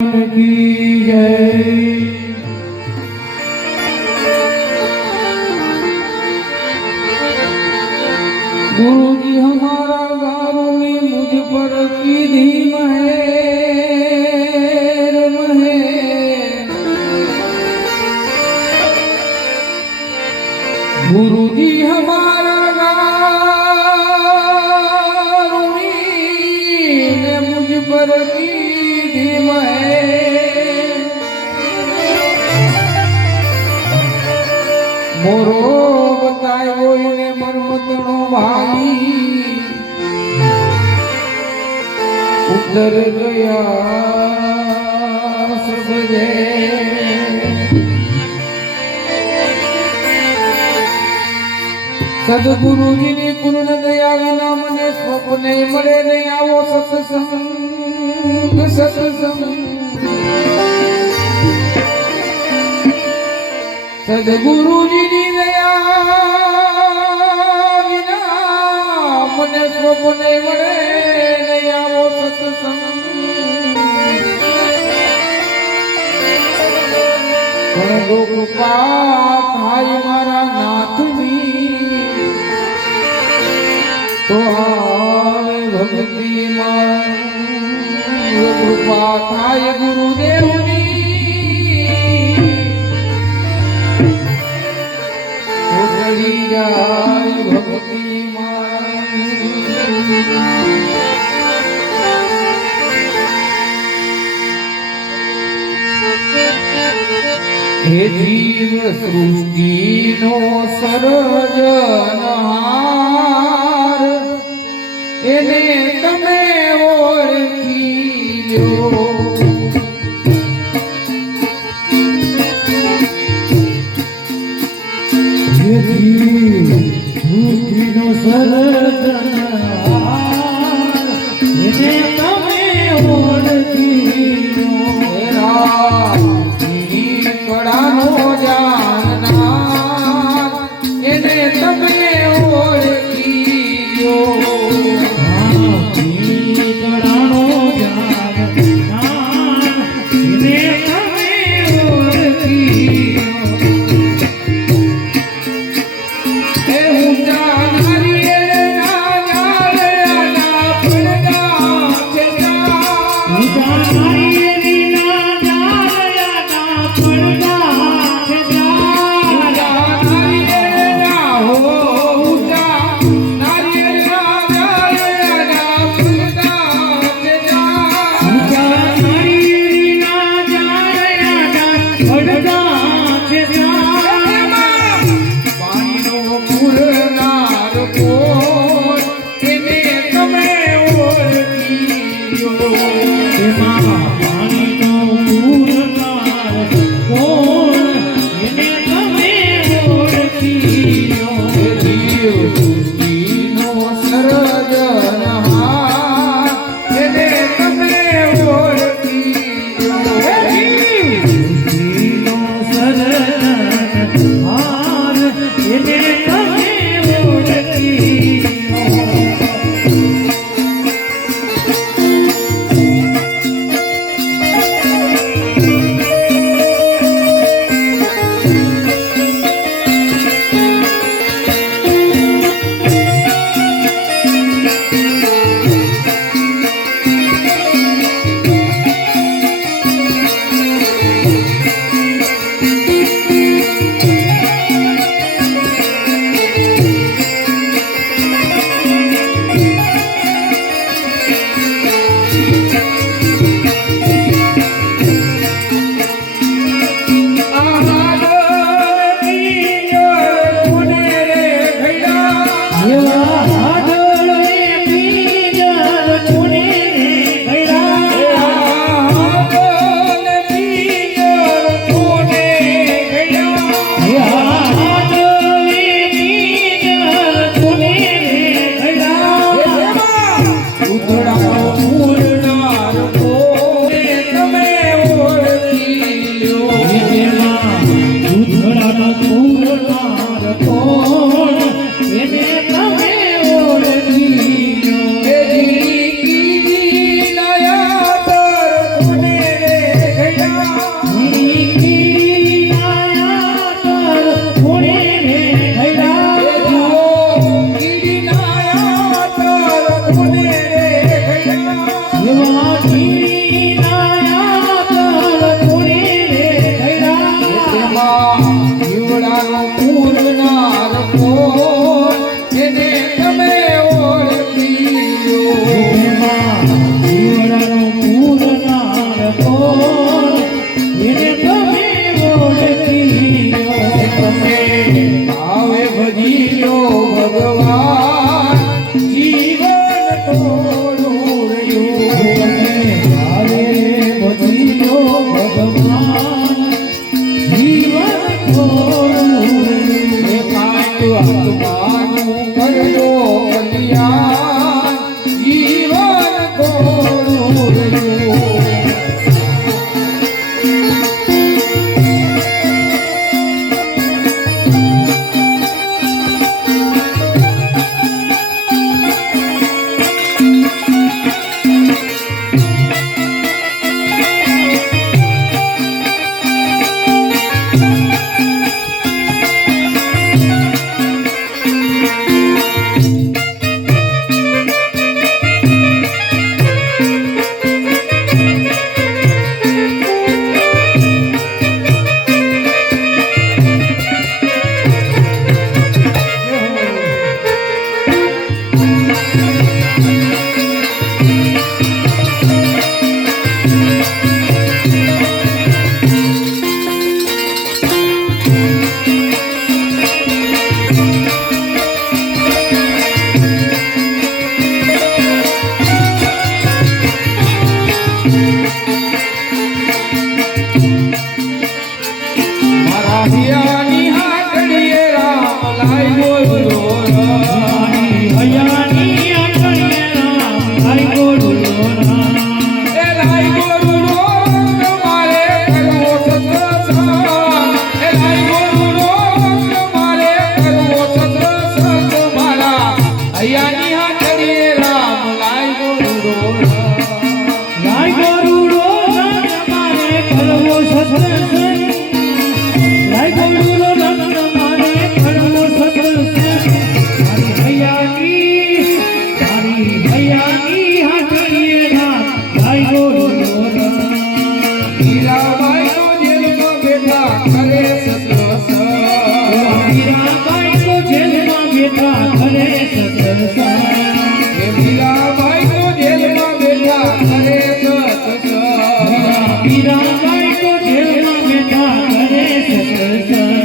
की जय। गुरु जी हमारा गारों ने मुझ पर की दी महेर महेर। गुरु जी हमारा गारों ने मुझ पर की दी महेर। मोरो बतायो ने मरमतनो भाई उतर गया सब जे। सदगुरु जी ની પૂર્ણ દયા વિના મને સ્વપ્ને મળે નહીં આવો સત્સંગ સત્સંગ। સદગુરુજી ની દયા વિના મને સ્વપ્ને મળે નહીં આવો સત્સંગ। પણ જો કૃપા થાય મારા નાથની તો આવે ભક્તિમાં। કૃપા થાય ગુરુદેવની ઉતરી જાય ભક્તિમાં। હે જીવ સૃષ્ટિનો સર્જનહાર એને તમે ઓળખી લ્યો। હે જીવ સૃષ્ટિનો સર્જનહાર એને તમે ઓળખી લ્યો। કડાનો જાણનાર એને તમે ઓળખી લ્યો। હીરાબાઈ તો જેલમાં બેઠા કરે સત્સંગ મીરાબાઈ તો જેલમાં બેઠા કરે સત્સંગ મીરાબાઈ તો જેલમાં બેઠા કરે સત્સંગ મીરાબાઈ તો જેલમાં બેઠા કરે સત્સંગ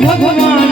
ભગવાન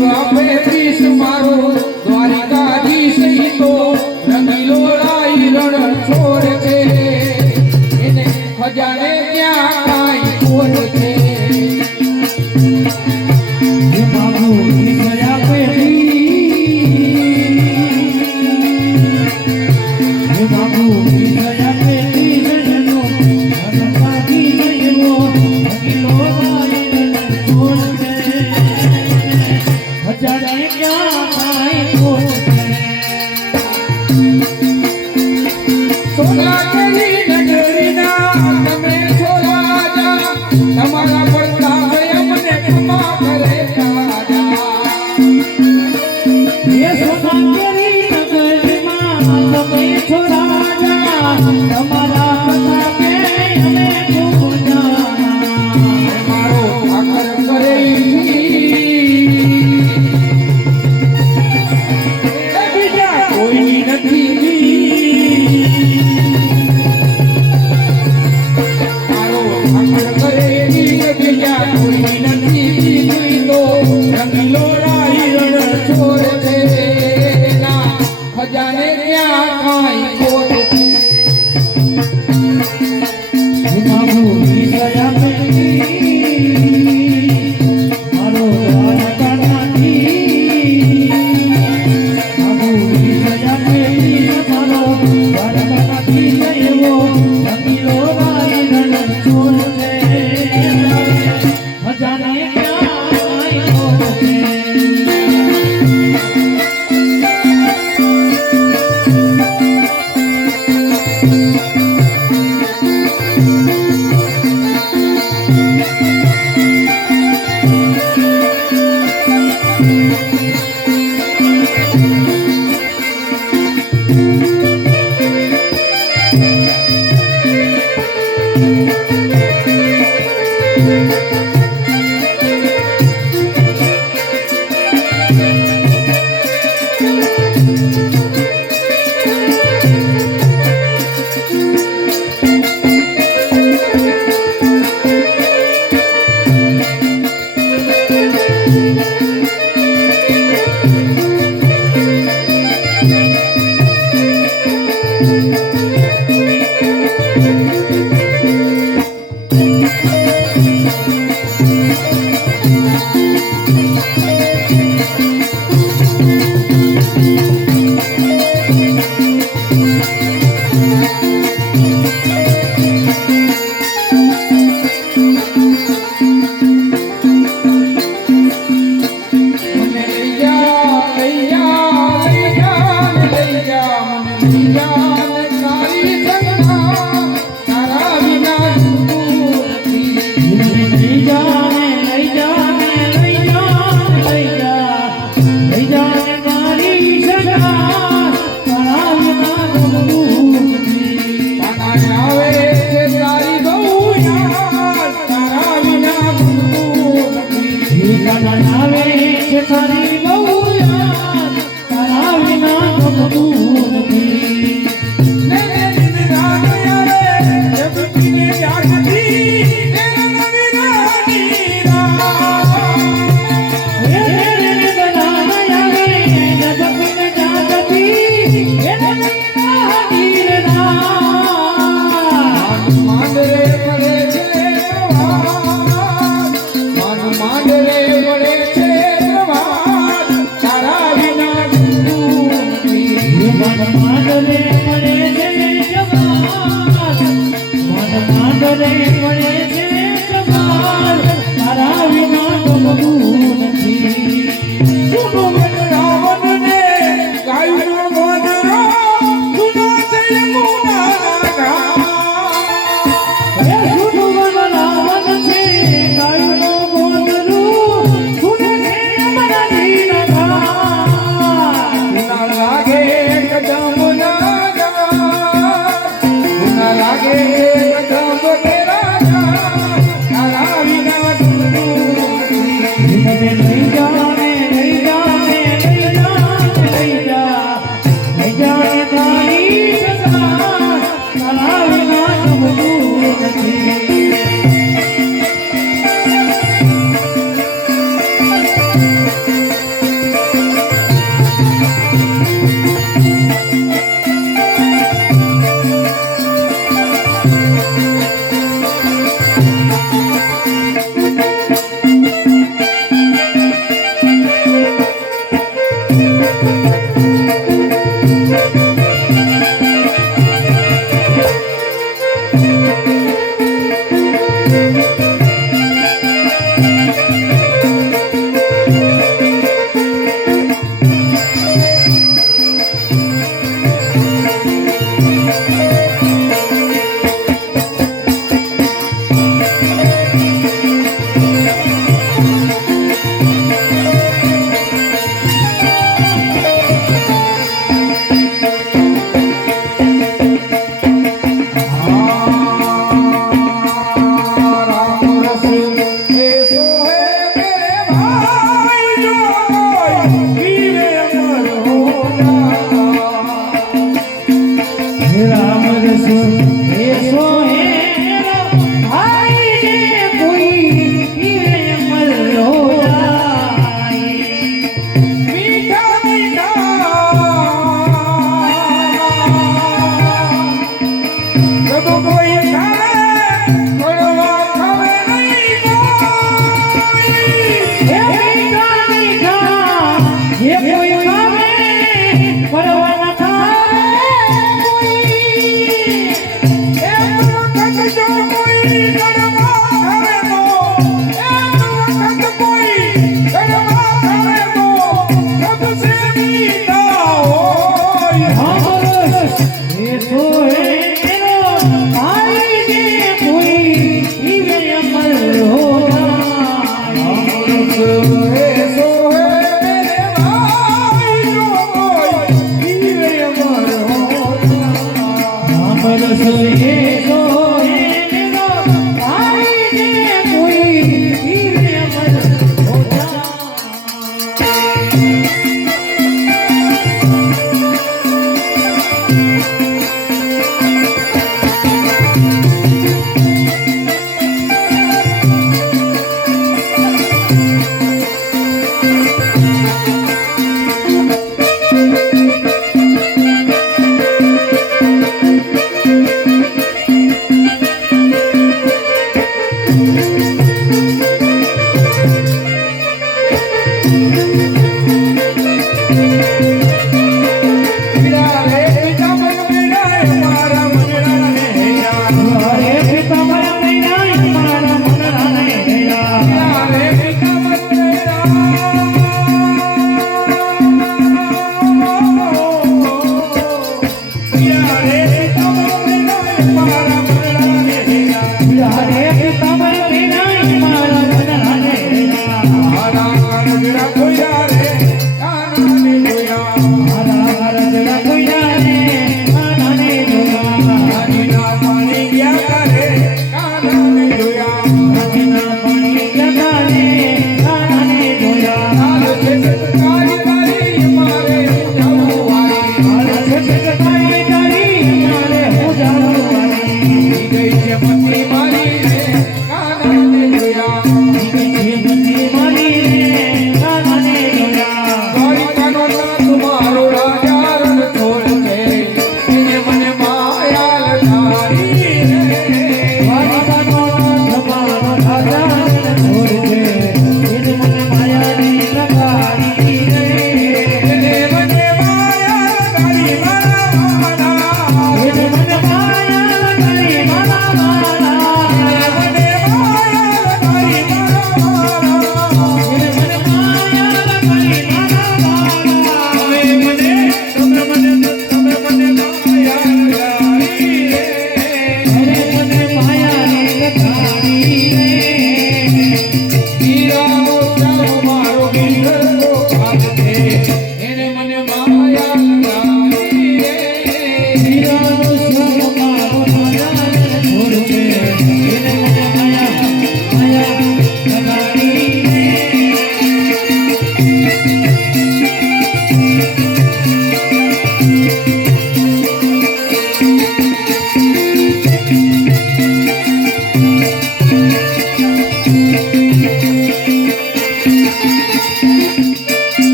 શિવ આપે ત્રીસ મારો દ્વારિકાધીશ ઈ તો રંગીલો રાઈ રણ છોડ છે એને ખજાને ક્યાં કાંઈ ખોટ છે હે બાબુ વિષય પેટી હે બાબુ વિષય પેટી જનો અનંતાથી જનો અખિલો રાયણ છોડ દે હજારે ક્યાં કાંઈ ખોટ સોના કેરી નગરીના તમે છો રાજા તમારા પ્રતાપ અમને ક્ષમા કરે રાજા ये सोना केरी नगरमा તમે છો રાજા તમારા પ્રતાપે અમે ખૂબ જાના મારો આખર કરે બીજા કોઈ નથી મારો આખર કરે બીજા કોઈ નથી તો રંગીલો રાઈ રણ છોડ છે ના ખજાને ક્યાં કાંઈ ખોટ છે બાબુ વિષય પેટી મારો દ્વારકા નાથી બાબુ વિષય પેટી મારો દ્વારકા નાથી જયવો રંગીલો રાયણ છોડ દે હજારે ક્યાં ખોટ છે મને લઈ જા લઈ જા લઈ જા લઈ જા મને લઈ જા ને તારી સંગના તારા વિના તું નથી લઈ જા મારી સગા તારા વિના ગમતું નથી પાનાને આવે છે તારી બહુ યાદ તારા વિના ગમતું નથી કાના આવે છે તારી બહુ યાદ તારા વિના ગમતું નથી મેરે દિન રાત યારે જબ પીને જાગતી તેરા વિના નીરા હે રે બનાના આવે જબ પીને જાગતી એને વિના હીરના માંડરે પડે છે રવાદ માંડરે પડે છે રવાદ તારા વિના ગમતું નથી મન માંડલે મળે છે જમાલ મન માંડલે મળે છે જમાલ તારા વિના ગમતું નથી સુનો મન રાવણને ગાયનો ગોદરો સુનો છે યમુના ઘાટ હે સુનું મન રાવણ છે ગાયનો ગોદરું સુને છે અમરા દીના ના લાગે કદમ ના ઘાટ ના લાગે કદમ તેરા ઘાટ તારા વિના ગમતું નથી મને લઈ જા ને લઈ જા ને લઈ જા ને લઈ જા ને તારી સગા તારા વિના ગમતું નથી એ સોહે મેરે ભાઈ જો કોઈ હીરે અમર હોતા અમર સોએ સોએ મેરો ભાઈ જે કોઈ હીરે અમર હોતા પિતા રે પિતા મન મેળાય મારા મનડાને હેરા હરે પિતા મારા મૈયા મારા મનરાને હેરા પિતા રે પિતા મન મેળાય રે પિતા મન મેળાય મારા મનડાને હેરા હરે પિતા મારા મૈયા મારા મનરાને હેરા મારા રજડા ખોયા રે કાનાને જોયા મારા રજડા કોઈના રે કાનાને જોયા નાનીના પાણી ગયા કરે કાનાને જોયા નદીના પાણી ગયા રે કાનાને જોયા હાલ છે સત્કારી તારી મારે જવું વાળી હાલ છે સત્કારી તારી મારે હું જાણું વાળી ગઈ છે મતી મારી રે કાનાને જોયા જીવે છે બંને મારી રે કાનાને જોયા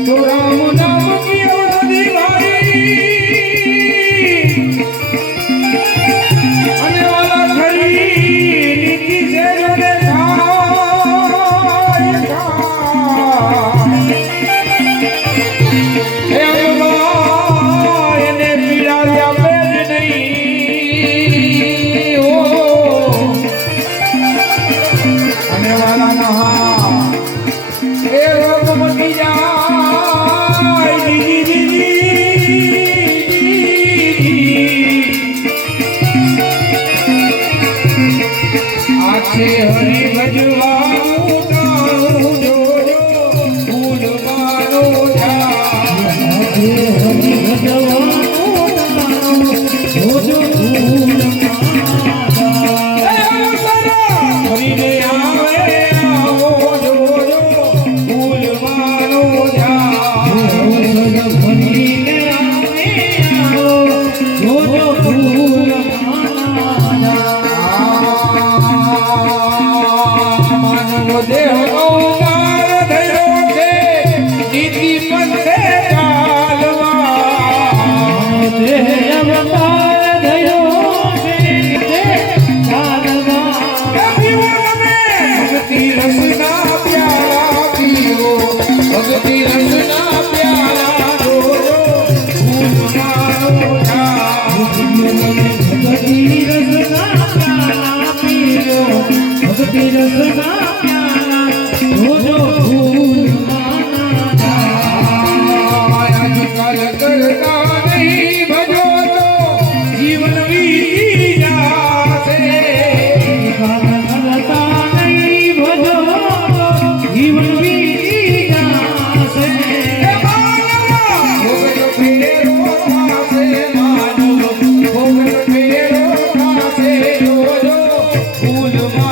तो राम नाम की अवधि भारी आने वाला खरी नीति से जोड़े खाए हे अम्मा એને પીડાવ્યા પેટ નહીં ઓ આને વાલા નહા એ રોગ મટી જાય આછે હરી ભજવાનું ટાણું જોજો ફૂલવાનો હરીને આવે આવો જોજો ફૂલવાનો માનવ દેહ અવતાર થયો છે નીતિ પંથે ચાલવા ભક્તિ રસના પ્યાલા પીઓ ભક્તિ રસના પ્યાલા જોજો ફૂલવાનો આજકાલ કરતા નહીં ભજો તો જીવન વીતી જાશે ભોગત ફેરો થાશે માનવ ભોગત ફેરો થાશે જોજો ફૂલમાં